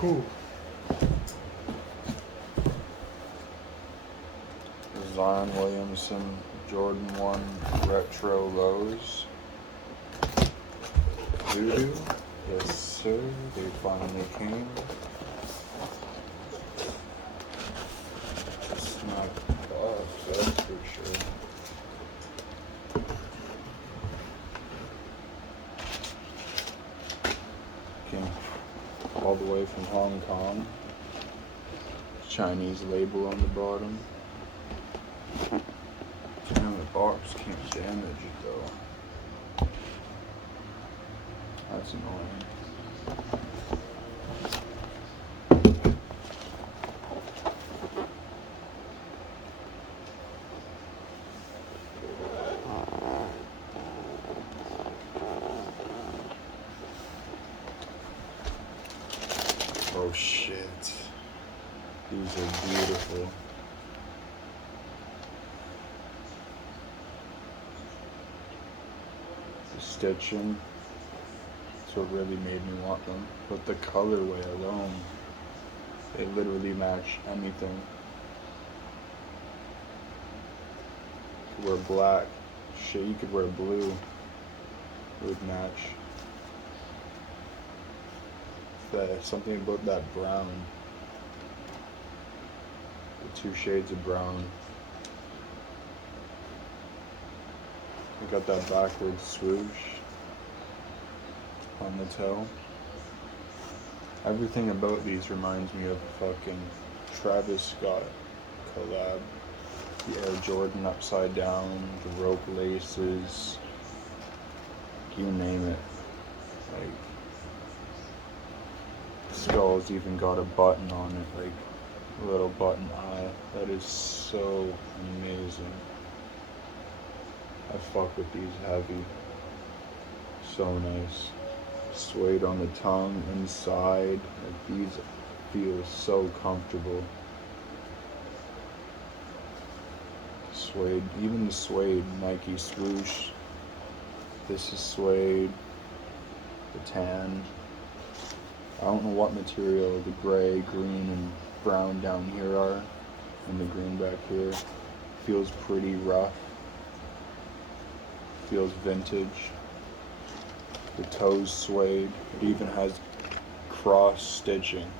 Cool. Design Williamson Jordan 1 Retro Lows. Voodoo. Yes, sir. They finally came. Snack box, that's for sure. Came all the way from Hong Kong. Chinese label on the bottom. Damn, the box can't damage it though. That's annoying. Oh shit. These are beautiful. The stitching, that's what really made me want them. But the colorway alone, they literally match anything. You could wear black, shit, you could wear blue, it would match. Something about that brown, the 2 shades of brown. We got that backwards swoosh on the toe. Everything about these reminds me of a fucking Travis Scott collab. The Air Jordan upside down, the rope laces, you name it. Like, the skull's even got a button on it, like a little button eye. That is so amazing. I fuck with these heavy. So nice. Suede on the tongue, inside. Like, these feel so comfortable. Suede, even the suede Nike swoosh. This is suede. The tan. I don't know what material the gray, green, and brown down here are, and the green back here. Feels pretty rough. Feels vintage. The toes suede. It even has cross stitching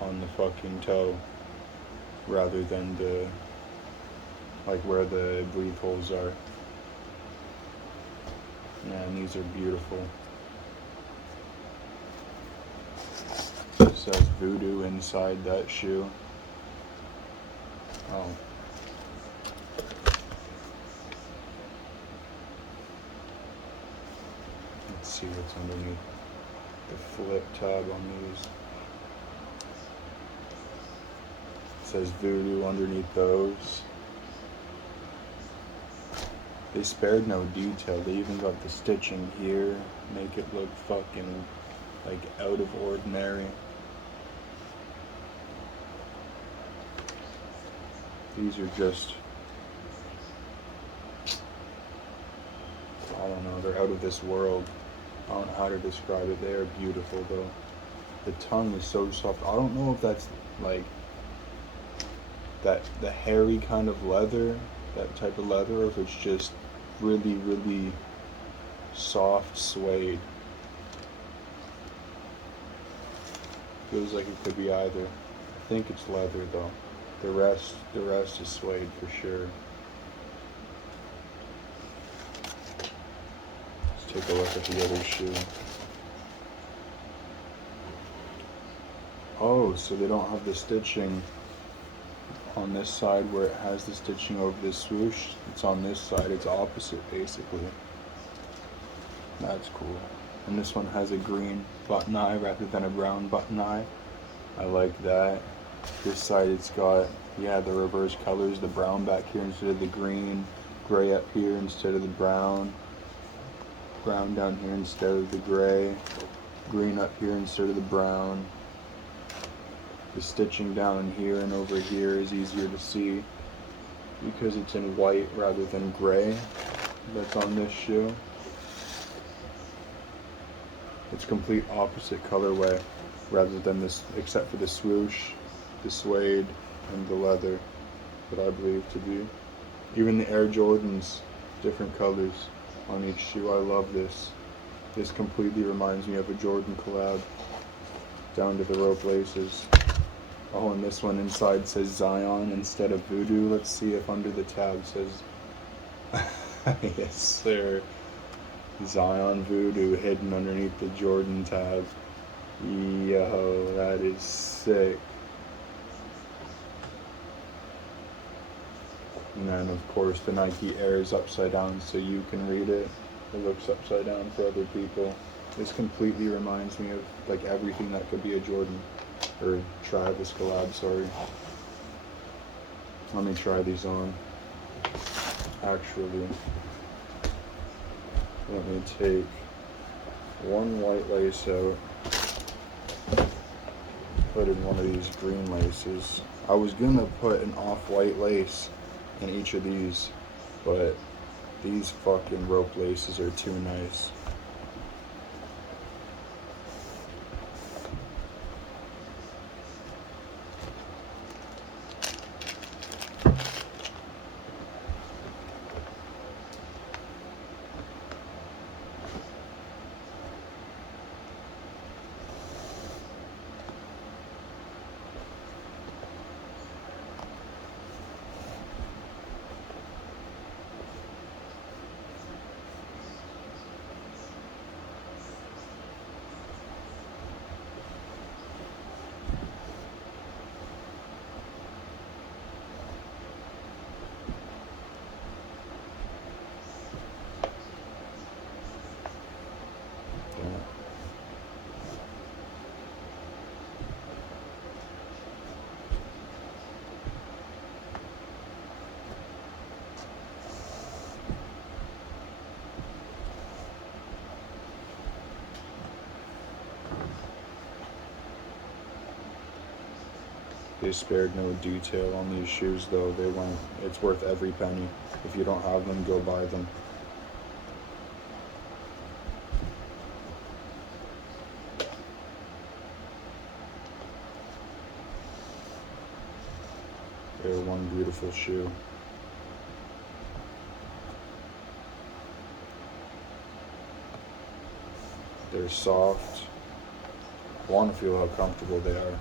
on the fucking toe, rather than the, like where the breathe holes are. Man, these are beautiful. It says Voodoo inside that shoe. Oh. Let's see what's underneath the flip tab on these. It says Voodoo underneath those. They spared no detail. They even got the stitching here, make it look fucking like out of ordinary. These are just, I don't know, they're out of this world. I don't know how to describe it. They are beautiful though. The tongue is so soft. I don't know if that's like the hairy kind of leather, that type of leather, or if it's just really, really soft suede. Feels like it could be either. I think it's leather though. The rest is suede for sure. Let's take a look at the other shoe. Oh, so they don't have the stitching on this side where it has the stitching over this swoosh. It's on this side, it's opposite basically. That's cool. And this one has a green button eye rather than a brown button eye. I like that. This side it's got, yeah, the reverse colors, the brown back here instead of the green, gray up here instead of the brown, brown down here instead of the gray, green up here instead of the brown. The stitching down here and over here is easier to see because it's in white rather than gray. That's on this shoe. It's complete opposite colorway. rather than this, except for the swoosh, the suede, and the leather that I believe to be. Even the Air Jordans, different colors on each shoe. I love this. This completely reminds me of a Jordan collab, down to the rope laces. Oh, and this one inside says Zion instead of Voodoo. Let's see if under the tab says yes sir, Zion Voodoo hidden underneath the Jordan tab. Yo, that is sick. And then of course the Nike Air is upside down so you can read it. It looks upside down for other people. This completely reminds me of like everything that could be a Jordan or Travis collab, sorry. Let me try these on. Actually, let me take one white lace out, put in one of these green laces. I was gonna put an off-white lace in each of these, but these fucking rope laces are too nice. They spared no detail on these shoes though. It's worth every penny. If you don't have them, go buy them. They're one beautiful shoe. They're soft. I want to feel how comfortable they are.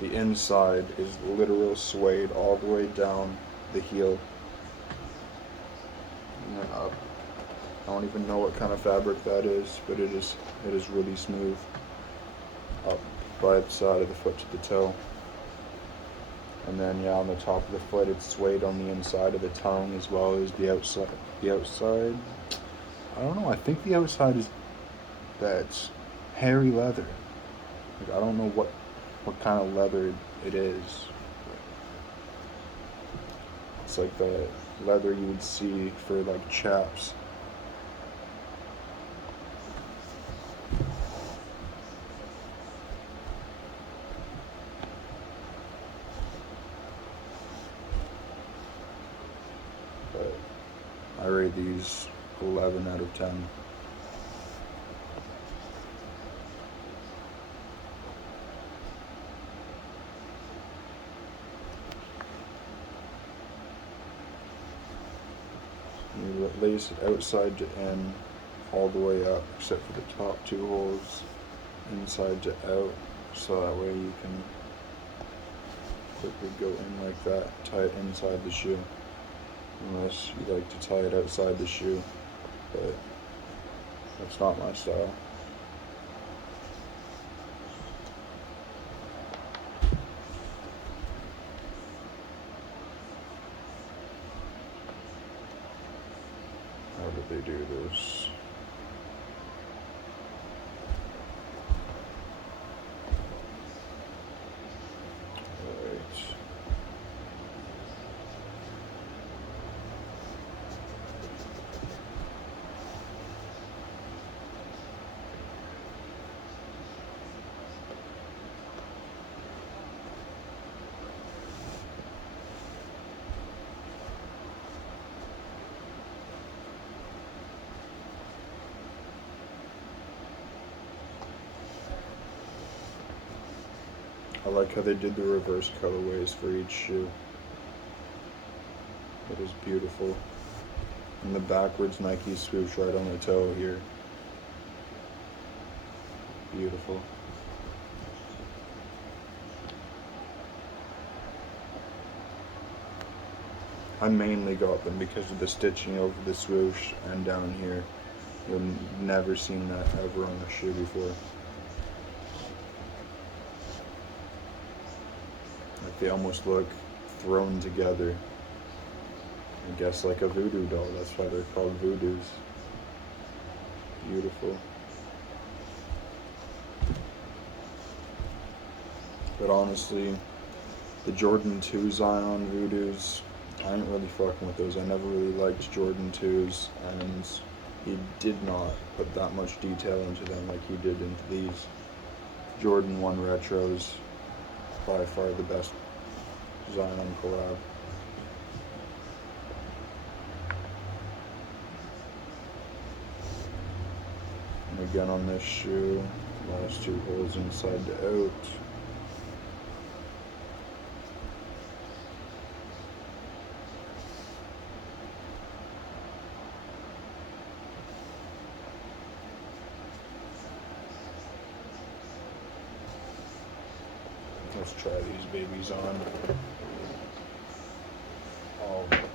The inside is literal suede all the way down the heel and then up. I don't even know what kind of fabric that is, but it is really smooth up by the side of the foot to the toe. And then yeah, on the top of the foot it's suede on the inside of the tongue as well as the outside. The outside, I don't know, I think the outside is that's hairy leather. Like, I don't know what kind of leather it is. It's like the leather you would see for like chaps. But I rate these 11 out of 10. You lace it outside to in, all the way up, except for the top two holes, inside to out, so that way you can quickly go in like that, tie it inside the shoe, unless you like to tie it outside the shoe, but that's not my style. How did they do this? Alright. I like how they did the reverse colorways for each shoe. It is beautiful. And the backwards Nike swoosh right on the toe here. Beautiful. I mainly got them because of the stitching over the swoosh and down here. You've never seen that ever on a shoe before. Like they almost look thrown together. I guess like a voodoo doll, that's why they're called voodoos. Beautiful. But honestly, the Jordan 2 Zion voodoos, I ain't really fucking with those. I never really liked Jordan 2s, and he did not put that much detail into them like he did into these. Jordan 1 retros, by far the best Zion collab. And again on this shoe, last 2 holes inside to out. Let's try these babies on. Oh my God.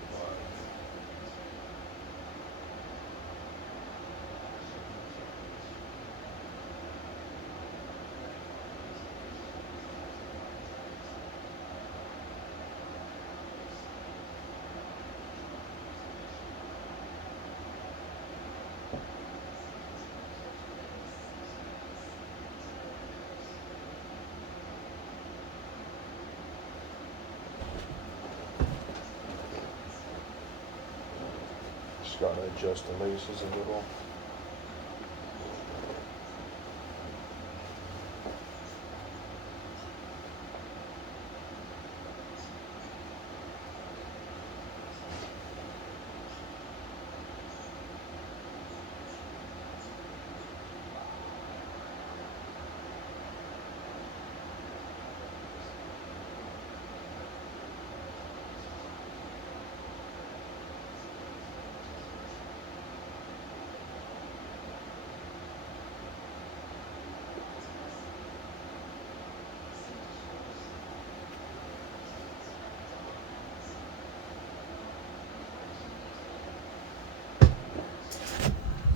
Just gotta adjust the laces a little.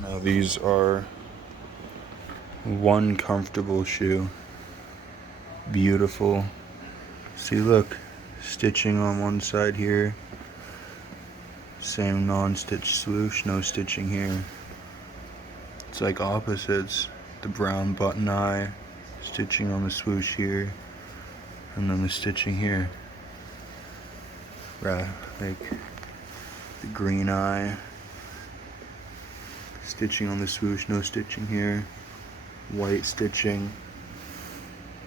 Now these are one comfortable shoe. Beautiful. See, look, stitching on one side here. Same non-stitch swoosh, no stitching here. It's like opposites. The brown button eye, stitching on the swoosh here, and then the stitching here. Right, like the green eye. Stitching on the swoosh, no stitching here. White stitching,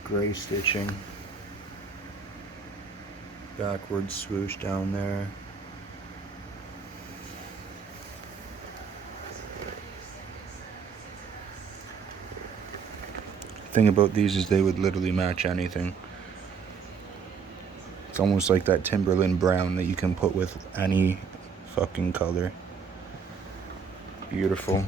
gray stitching. Backwards swoosh down there. The thing about these is they would literally match anything. It's almost like that Timberland brown that you can put with any fucking color. Beautiful.